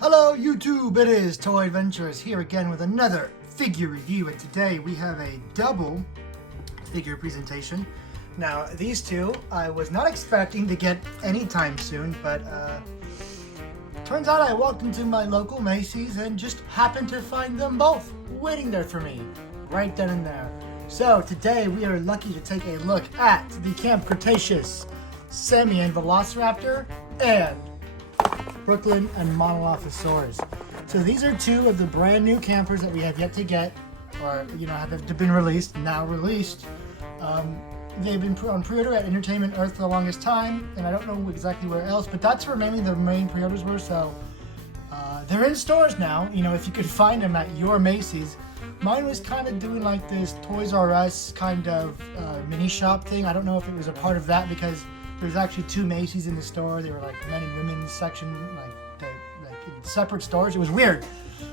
Hello YouTube, it is Toy Adventures here again with another figure review, and today we have a double figure presentation. Now these two I was not expecting to get anytime soon, but turns out I walked into my local Macy's and just happened to find them both waiting there for me, right then and there. So today we are lucky to take a look at the Camp Cretaceous Sammy and Velociraptor and Brooklyn and Monologue Source. So these are two of the brand new campers that we have yet to get, or have been released, now released. They've been on pre-order at Entertainment Earth for the longest time, and I don't know exactly where else, but that's where mainly the main pre-orders were. So they're in stores now. If you could find them at your Macy's. Mine was kind of doing like this Toys R Us kind of mini shop thing. I don't know if it was a part of that because there's actually two Macy's in the store. They were like men and women's section, like in separate stores. It was weird,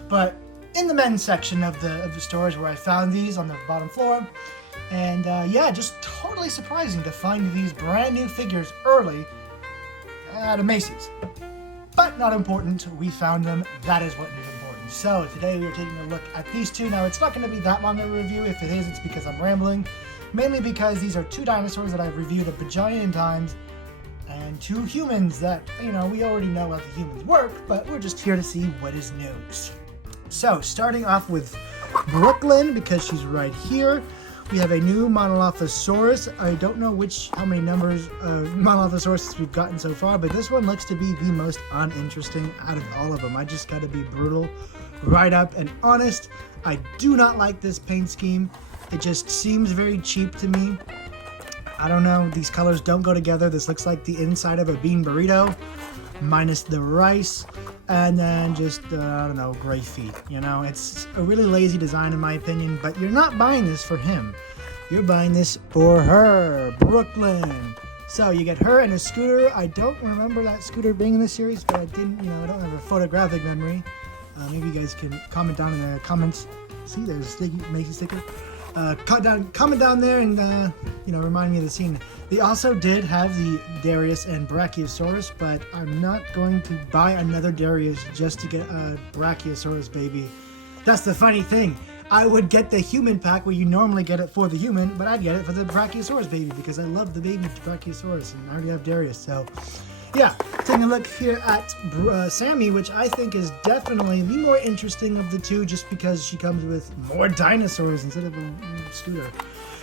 but in the men's section of the stores where I found these on the bottom floor, and yeah, just totally surprising to find these brand new figures early at a Macy's. But not important. We found them. That is what is important. So today we are taking a look at these two. Now it's not going to be that long of a review. If it is, it's because I'm rambling. Mainly because these are two dinosaurs that I've reviewed a bajillion times, and two humans that, we already know how the humans work, but we're just here to see what is news. So, starting off with Brooklyn, because she's right here, we have a new Monolophosaurus. I don't know how many numbers of Monolophosaurus we've gotten so far, but this one looks to be the most uninteresting out of all of them. I just gotta be brutal, right up and honest. I do not like this paint scheme. It just seems very cheap to me. I don't know, these colors don't go together. This looks like the inside of a bean burrito, minus the rice, and then just, I don't know, gray feet. It's a really lazy design in my opinion, but you're not buying this for him. You're buying this for her, Brooklyn. So you get her and a scooter. I don't remember that scooter being in the series, but I didn't, I don't have a photographic memory. Maybe you guys can comment down in the comments. See, there's a sticky Macy sticker. Comment down there and remind me of the scene. They also did have the Darius and Brachiosaurus, but I'm not going to buy another Darius just to get a Brachiosaurus baby. That's the funny thing. I would get the human pack where you normally get it for the human, but I'd get it for the Brachiosaurus baby because I love the baby Brachiosaurus and I already have Darius. So yeah, taking a look here at Sammy, which I think is definitely the more interesting of the two just because she comes with more dinosaurs instead of a scooter.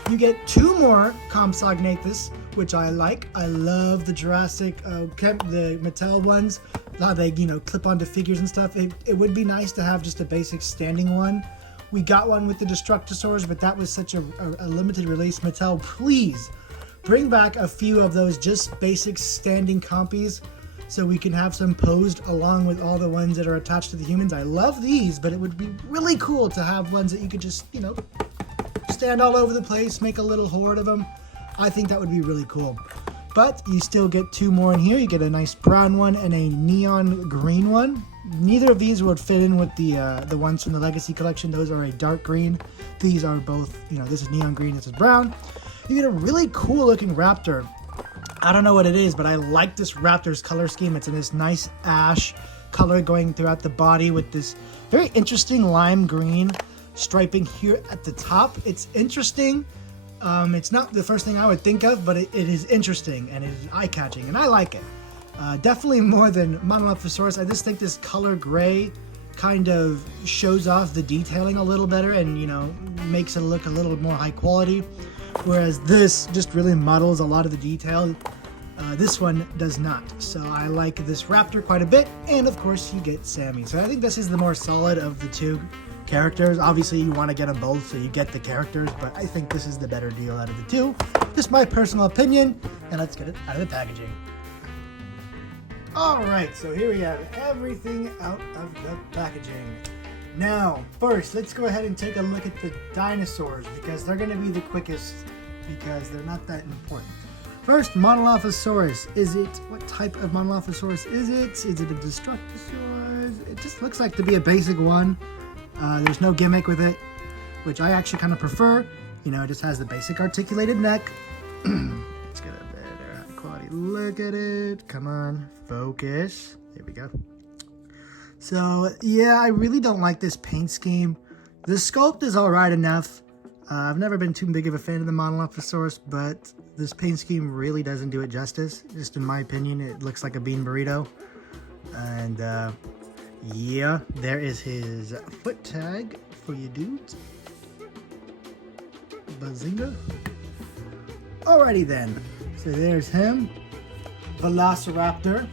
You get two more Compsognathus, which I like. I love the Jurassic, the Mattel ones, how they, clip onto figures and stuff. It would be nice to have just a basic standing one. We got one with the Destructosaurs, but that was such a limited release. Mattel, please bring back a few of those just basic standing compies so we can have some posed along with all the ones that are attached to the humans. I love these, but it would be really cool to have ones that you could just, stand all over the place, make a little horde of them. I think that would be really cool. But you still get two more in here. You get a nice brown one and a neon green one. Neither of these would fit in with the ones from the Legacy Collection. Those are a dark green. These are both, this is neon green, this is brown. You get a really cool looking raptor. I don't know what it is, but I like this raptor's color scheme. It's in this nice ash color going throughout the body with this very interesting lime green striping here at the top. It's interesting. It's not the first thing I would think of, but it is interesting and it is eye-catching, and I like it. Definitely more than Monolophosaurus. I just think this color gray kind of shows off the detailing a little better and, makes it look a little more high quality. Whereas this just really muddles a lot of the detail. This one does not. So I like this raptor quite a bit. And of course you get Sammy. So I think this is the more solid of the two characters. Obviously you want to get them both so you get the characters, but I think this is the better deal out of the two. Just my personal opinion. And let's get it out of the packaging. Alright, so here we have everything out of the packaging. Now, first, let's go ahead and take a look at the dinosaurs because they're going to be the quickest because they're not that important. First, Monolophosaurus. What type of Monolophosaurus is it? Is it a Destructosaurus? It just looks like to be a basic one. There's no gimmick with it, which I actually kind of prefer. It just has the basic articulated neck. Let's get a better high quality look at it. Come on, focus. There we go. So yeah, I really don't like this paint scheme. The sculpt is all right enough. I've never been too big of a fan of the Monologue Source, but this paint scheme really doesn't do it justice. Just in my opinion, it looks like a bean burrito. And yeah, there is his foot tag for you dudes. Bazinga. Alrighty then. So there's him. Velociraptor.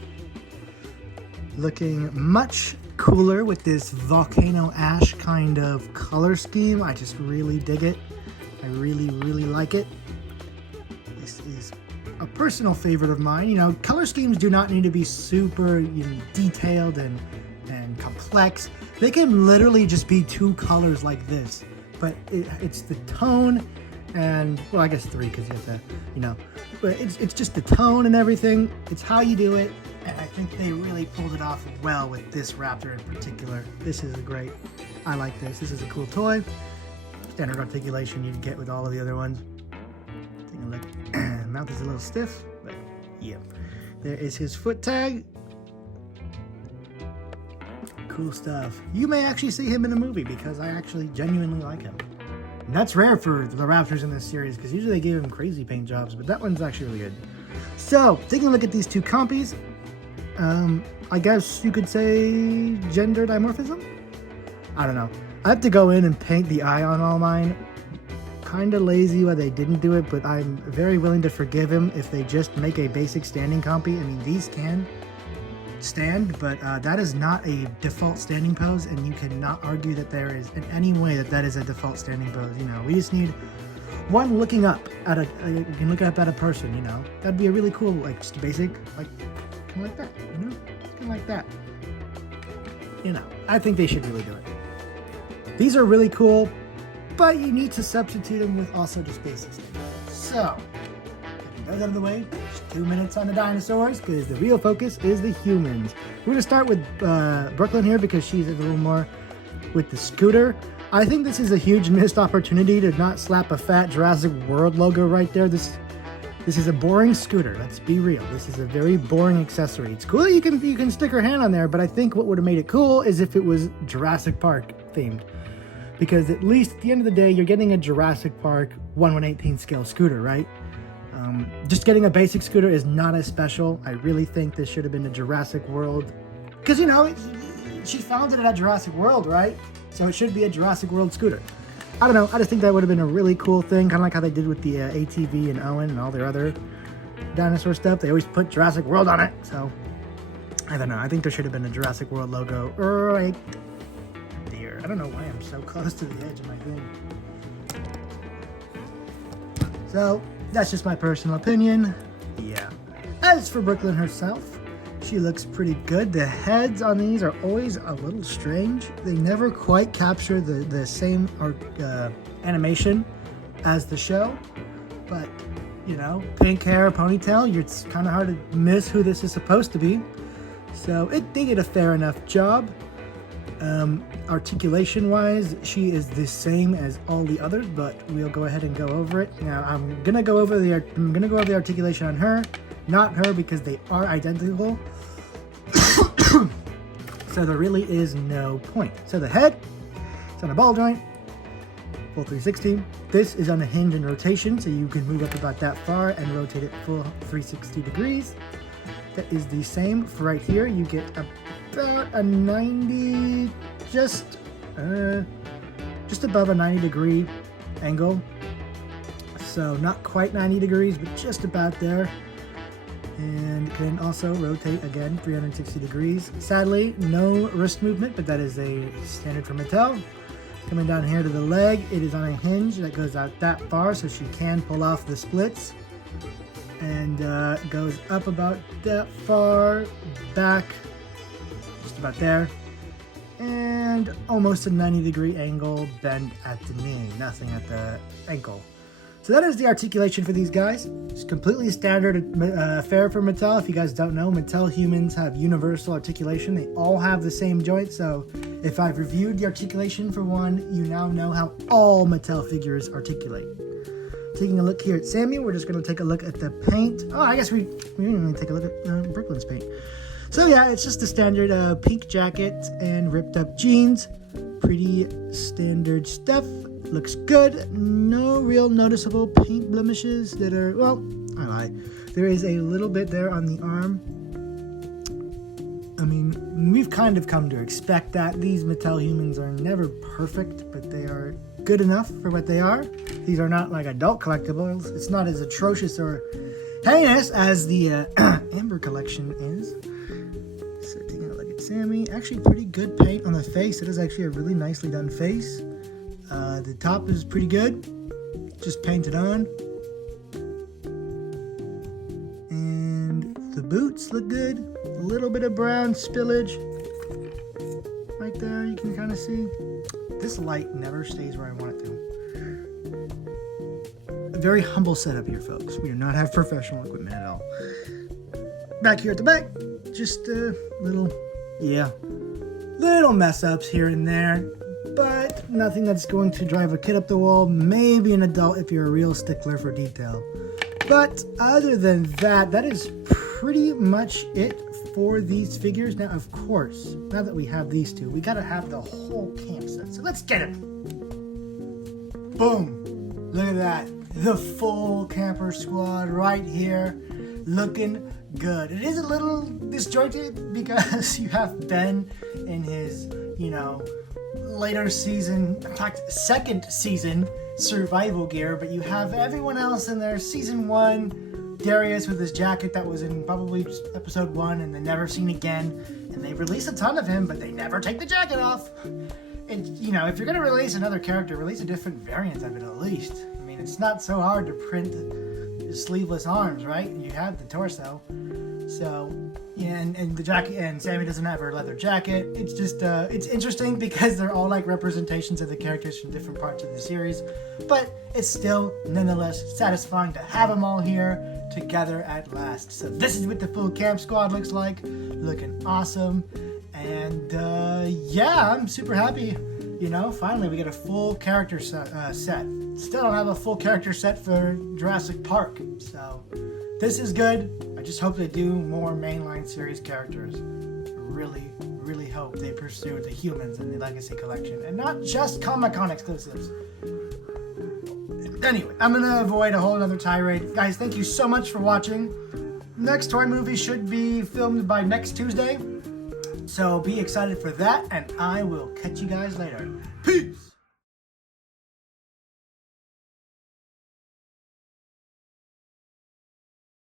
Looking much cooler with this volcano ash kind of color scheme. I just really dig it. I really like it. This is a personal favorite of mine. You know, color schemes do not need to be super, detailed and complex. They can literally just be two colors like this, but it's the tone and, well, I guess three because you have to, but it's just the tone and everything. It's how you do it, and I think they really pulled it off well with this raptor in particular. This is I like this. This is a cool toy. Standard articulation you'd get with all of the other ones. Take a look. Mouth is a little stiff, but yeah. There is his foot tag. Cool stuff. You may actually see him in a movie because I actually genuinely like him. And that's rare for the raptors in this series because usually they give him crazy paint jobs, but that one's actually really good. So, taking a look at these two compies, I guess you could say gender dimorphism? I don't know. I have to go in and paint the eye on all mine. Kind of lazy why they didn't do it, but I'm very willing to forgive him if they just make a basic standing compy. I mean, these can stand, but that is not a default standing pose, and you cannot argue that there is in any way that is a default standing pose. We just need one looking up at you can look up at a person. That'd be a really cool, just a basic, kind of like that. Kind of like that. I think they should really do it. These are really cool, but you need to substitute them with also just basic stuff. So, getting those out of the way, just 2 minutes on the dinosaurs, because the real focus is the humans. We're going to start with Brooklyn here, because she's a little more with the scooter. I think this is a huge missed opportunity to not slap a fat Jurassic World logo right there. This is a boring scooter, let's be real. This is a very boring accessory. It's cool that you can stick her hand on there, but I think what would have made it cool is if it was Jurassic Park themed. Because at least at the end of the day, you're getting a Jurassic Park 1/118 scale scooter, right? Just getting a basic scooter is not as special. I really think this should have been a Jurassic World. Because, she founded it at Jurassic World, right? So it should be a Jurassic World scooter. I don't know. I just think that would have been a really cool thing. Kind of like how they did with the ATV and Owen and all their other dinosaur stuff. They always put Jurassic World on it. So, I don't know. I think there should have been a Jurassic World logo right there. I don't know why I'm so close to the edge of my thing. So, that's just my personal opinion. Yeah. As for Brooklyn herself, she looks pretty good. The heads on these are always a little strange. They never quite capture the same animation as the show. But, pink hair, ponytail, it's kind of hard to miss who this is supposed to be. So they did a fair enough job. Articulation-wise, she is the same as all the others, but we'll go ahead and go over it. Now, I'm gonna go over the articulation on her, not her, because they are identical. So there really is no point. So the head, it's on a ball joint, full 360. This is on a hinge and rotation, so you can move up about that far and rotate it full 360 degrees. That is the same for right here. You get about a 90, just above a 90 degree angle. So not quite 90 degrees, but just about there. And can also rotate again 360 degrees. Sadly, no wrist movement, but that is a standard for Mattel. Coming down here to the leg, it is on a hinge that goes out that far, so she can pull off the splits. And goes up about that far, back, just about there. And almost a 90 degree angle bend at the knee, nothing at the ankle. So that is the articulation for these guys. It's completely standard affair for Mattel. If you guys don't know, Mattel humans have universal articulation. They all have the same joint. So if I've reviewed the articulation for one, you now know how all Mattel figures articulate. Taking a look here at Sammy, we're just going to take a look at the paint. Oh, I guess we didn't even take a look at Brooklyn's paint. So yeah, it's just the standard pink jacket and ripped up jeans. Pretty standard stuff. Looks good. No real noticeable paint blemishes that are, well, I lie. There is a little bit there on the arm. I mean, we've kind of come to expect that. These Mattel humans are never perfect, but they are good enough for what they are. These are not like adult collectibles. It's not as atrocious or heinous as the Amber collection is. So taking a look at Sammy. Actually pretty good paint on the face. It is actually a really nicely done face. The top is pretty good. Just painted on. And the boots look good. A little bit of brown spillage right there, you can kind of see. This light never stays where I want it to. A very humble setup here, folks. We do not have professional equipment at all. Back here at the back, just a little mess ups here and there, but nothing that's going to drive a kid up the wall. Maybe an adult if you're a real stickler for detail. But other than that, that is pretty much it for these figures. Now, of course, now that we have these two, we gotta have the whole camp set. So let's get it. Boom. Look at that. The full camper squad right here, looking good. It is a little disjointed because you have Ben in his, later season, in fact, second season survival gear, but you have everyone else in their season 1. Darius with his jacket that was in probably episode 1 and then never seen again. And they release a ton of him, but they never take the jacket off. And, if you're going to release another character, release a different variant of it at least. I mean, it's not so hard to print sleeveless arms, right? You have the torso. So, yeah, and the jacket, and Sammy doesn't have her leather jacket. It's just, it's interesting because they're all like representations of the characters from different parts of the series. But it's still, nonetheless, satisfying to have them all here together at last. So this is what the full camp squad looks like. Looking awesome. And, yeah, I'm super happy. Finally we get a full character set. Still don't have a full character set for Jurassic Park. So this is good. I just hope they do more mainline series characters. Really, really hope they pursue the humans in the Legacy Collection and not just Comic-Con exclusives. Anyway, I'm going to avoid a whole other tirade. Guys, thank you so much for watching. Next toy movie should be filmed by next Tuesday. So be excited for that, and I will catch you guys later. Peace!